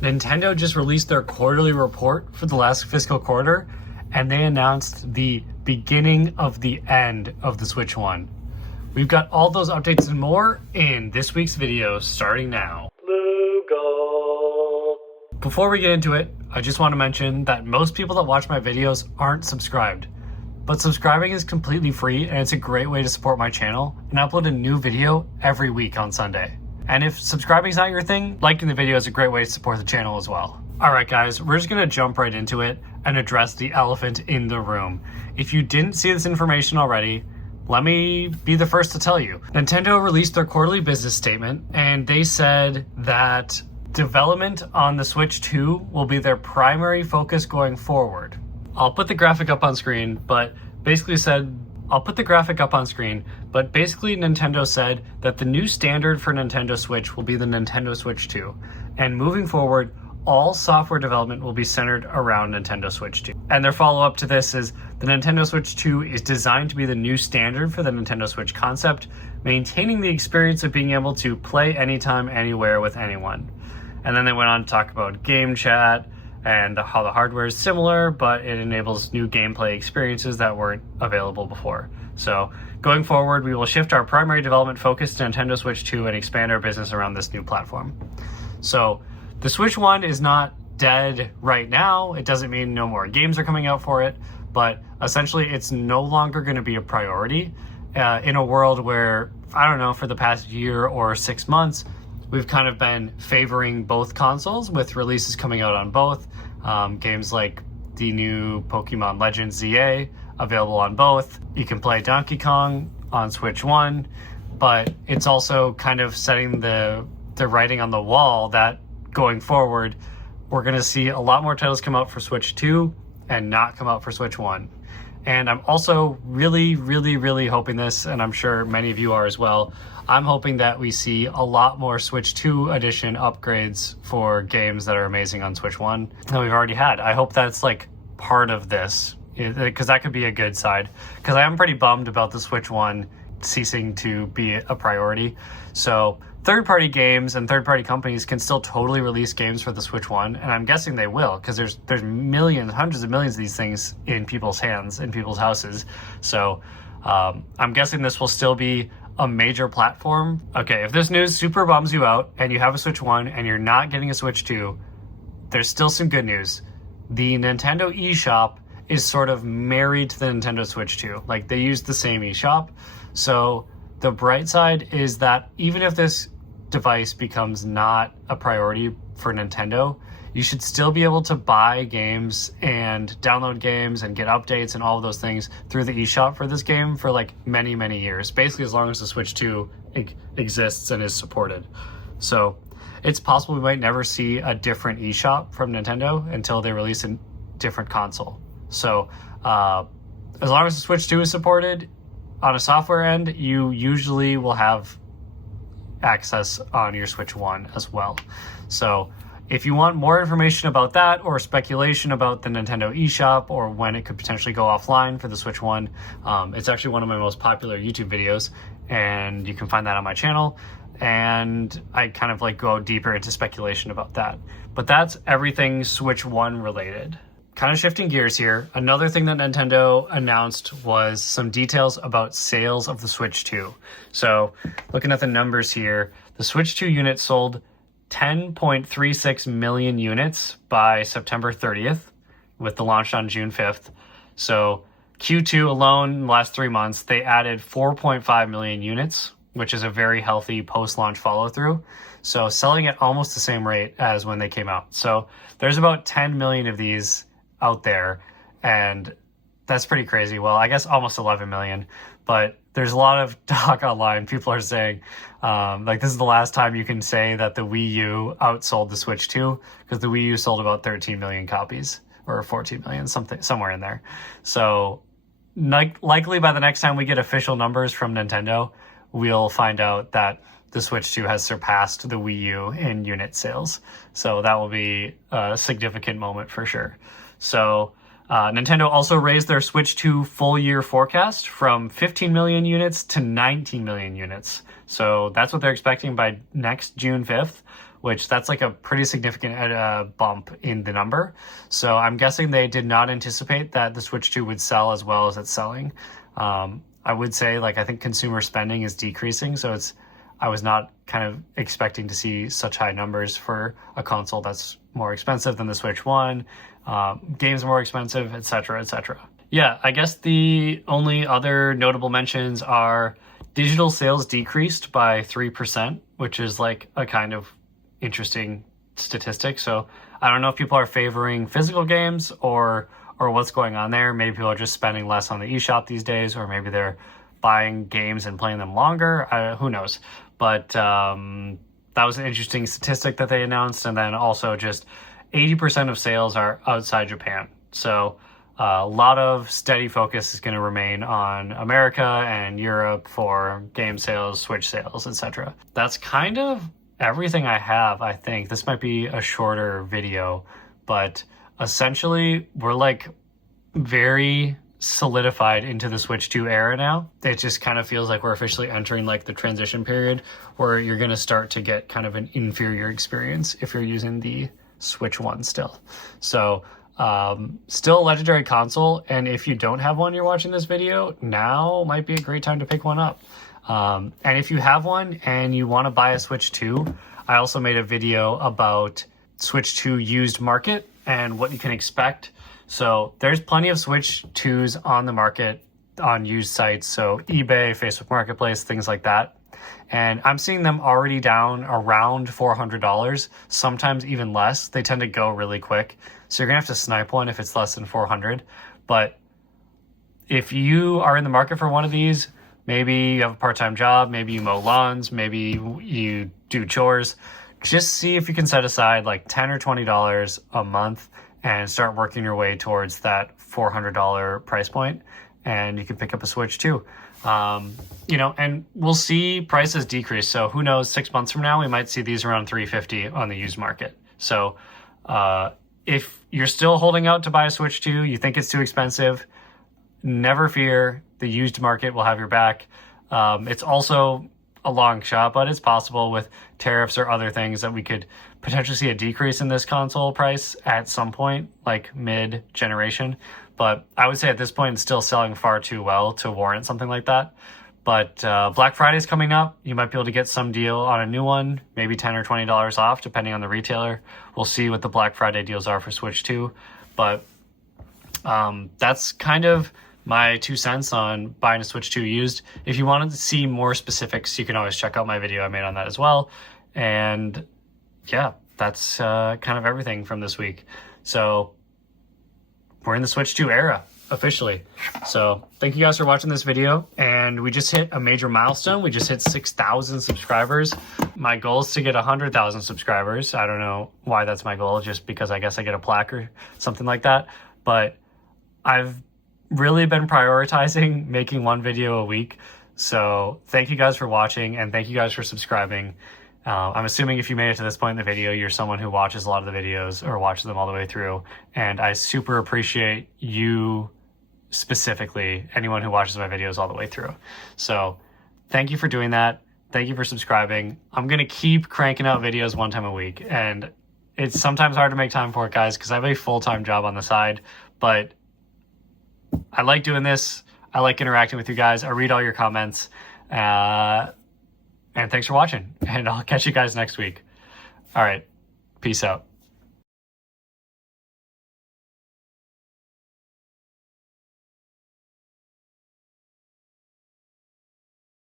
Nintendo just released their quarterly report for the last fiscal quarter, and they announced the beginning of the end of the Switch 1. We've got all those updates and more in this week's video, starting now. Before we get into it, I just want to mention that most people that watch my videos aren't subscribed. But subscribing is completely free, and it's a great way to support my channel, and I upload a new video every week on Sunday. And if subscribing is not your thing, liking the video is a great way to support the channel as well. Alright guys, we're just going to jump right into it and address the elephant in the room. If you didn't see this information already, let me be the first to tell you. Nintendo released their quarterly business statement, and they said that development on the Switch 2 will be their primary focus going forward. I'll put the graphic up on screen, but basically Nintendo said that the new standard for Nintendo Switch will be the Nintendo Switch 2. And moving forward, all software development will be centered around Nintendo Switch 2. And their follow-up to this is the Nintendo Switch 2 is designed to be the new standard for the Nintendo Switch concept, maintaining the experience of being able to play anytime, anywhere with anyone. And then they went on to talk about game chat and how the hardware is similar, but it enables new gameplay experiences that weren't available before. So going forward, we will shift our primary development focus to Nintendo Switch 2 and expand our business around this new platform. So the Switch 1 is not dead right now. It doesn't mean no more games are coming out for it, but essentially it's no longer going to be a priority in a world where, I don't know, for the past year or 6 months, we've kind of been favoring both consoles with releases coming out on both. Games like the new Pokemon Legends ZA available on both. You can play Donkey Kong on Switch 1, but it's also kind of setting the writing on the wall that going forward, we're going to see a lot more titles come out for Switch 2 and not come out for Switch 1. And I'm also really hoping this, and I'm sure many of you are as well, I'm hoping that we see a lot more Switch 2 edition upgrades for games that are amazing on Switch 1 than we've already had. I hope that's like part of this, because that could be a good side. Because I am pretty bummed about the Switch 1 ceasing to be a priority. So third-party games and third-party companies can still totally release games for the Switch 1, and I'm guessing they will, because there's millions, hundreds of millions of these things in people's hands, in people's houses. So I'm guessing this will still be a major platform. Okay, if this news super bums you out and you have a Switch 1 and you're not getting a Switch 2, there's still some good news. The Nintendo eShop is sort of married to the Nintendo Switch 2. Like, they use the same eShop. So the bright side is that even if this device becomes not a priority for Nintendo, you should still be able to buy games and download games and get updates and all of those things through the eShop for this game for like many years. Basically, as long as the Switch 2 exists and is supported. So it's possible we might never see a different eShop from Nintendo until they release a different console. So as long as the Switch 2 is supported, on a software end, you usually will have access on your Switch 1 as well. So if you want more information about that or speculation about the Nintendo eShop or when it could potentially go offline for the Switch 1, it's actually one of my most popular YouTube videos, and you can find that on my channel. And I kind of like go deeper into speculation about that. But that's everything Switch 1 related. Kind of shifting gears here, another thing that Nintendo announced was some details about sales of the Switch 2. So looking at the numbers here, the Switch 2 unit sold 10.36 million units by September 30th, with the launch on June 5th. So Q2 alone, in the last 3 months, they added 4.5 million units, which is a very healthy post-launch follow-through. So selling at almost the same rate as when they came out. So there's about 10 million of these out there, and that's pretty crazy. Well, I guess almost 11 million, but there's a lot of talk online. People are saying like this is the last time you can say that the Wii U outsold the Switch 2, because the Wii U sold about 13 million copies or 14 million, somewhere in there. So likely by the next time we get official numbers from Nintendo, we'll find out that the Switch 2 has surpassed the Wii U in unit sales. So that will be a significant moment for sure. So Nintendo also raised their Switch 2 full year forecast from 15 million units to 19 million units. So that's what they're expecting by next June 5th, which that's like a pretty significant bump in the number. So I'm guessing they did not anticipate that the Switch 2 would sell as well as it's selling. I would say, like, I think consumer spending is decreasing, so I was not kind of expecting to see such high numbers for a console that's more expensive than the Switch 1. Games are more expensive, etc., etc. Yeah, I guess the only other notable mentions are digital sales decreased by 3%, which is like a kind of interesting statistic. So I don't know if people are favoring physical games or what's going on there. Maybe people are just spending less on the eShop these days, or maybe they're buying games and playing them longer. Who knows? But that was an interesting statistic that they announced. And then also just 80% of sales are outside Japan. So a lot of steady focus is going to remain on America and Europe for game sales, Switch sales, etc. That's kind of everything I have, I think. This might be a shorter video, but essentially we're like very solidified into the Switch 2 era now. It just kind of feels like we're officially entering like the transition period where you're going to start to get kind of an inferior experience if you're using the Switch 1 still. So still a legendary console, and if you don't have one, you're watching this video, now might be a great time to pick one up. And if you have one and you want to buy a Switch 2, I also made a video about Switch 2 used market and what you can expect. So there's plenty of Switch 2s on the market on used sites, so eBay, Facebook Marketplace, things like that. And I'm seeing them already down around $400, sometimes even less. They tend to go really quick. So you're gonna have to snipe one if it's less than 400. But if you are in the market for one of these, maybe you have a part-time job, maybe you mow lawns, maybe you do chores, just see if you can set aside like $10 or $20 a month and start working your way towards that $400 price point, and you can pick up a Switch 2. And we'll see prices decrease. So who knows, 6 months from now, we might see these around $350 on the used market. So if you're still holding out to buy a Switch 2, you think it's too expensive, never fear, the used market will have your back. It's also a long shot, but it's possible with tariffs or other things that we could potentially see a decrease in this console price at some point, like mid-generation. But I would say at this point, it's still selling far too well to warrant something like that. But Black Friday is coming up. You might be able to get some deal on a new one, maybe $10 or $20 off, depending on the retailer. We'll see what the Black Friday deals are for Switch 2. But that's kind of my 2 cents on buying a Switch 2 used. If you wanted to see more specifics, you can always check out my video I made on that as well. And yeah, that's kind of everything from this week. So we're in the Switch 2 era, officially. So thank you guys for watching this video. And we just hit a major milestone. We just hit 6,000 subscribers. My goal is to get 100,000 subscribers. I don't know why that's my goal, just because I guess I get a plaque or something like that. But I've really been prioritizing making one video a week. So thank you guys for watching, and thank you guys for subscribing. I'm assuming if you made it to this point in the video, you're someone who watches a lot of the videos or watches them all the way through. And I super appreciate you specifically, anyone who watches my videos all the way through. So thank you for doing that. Thank you for subscribing. I'm going to keep cranking out videos 1 time a week. And it's sometimes hard to make time for it, guys, because I have a full-time job on the side. But I like doing this. I like interacting with you guys. I read all your comments. And thanks for watching. And I'll catch you guys next week. All right. Peace out.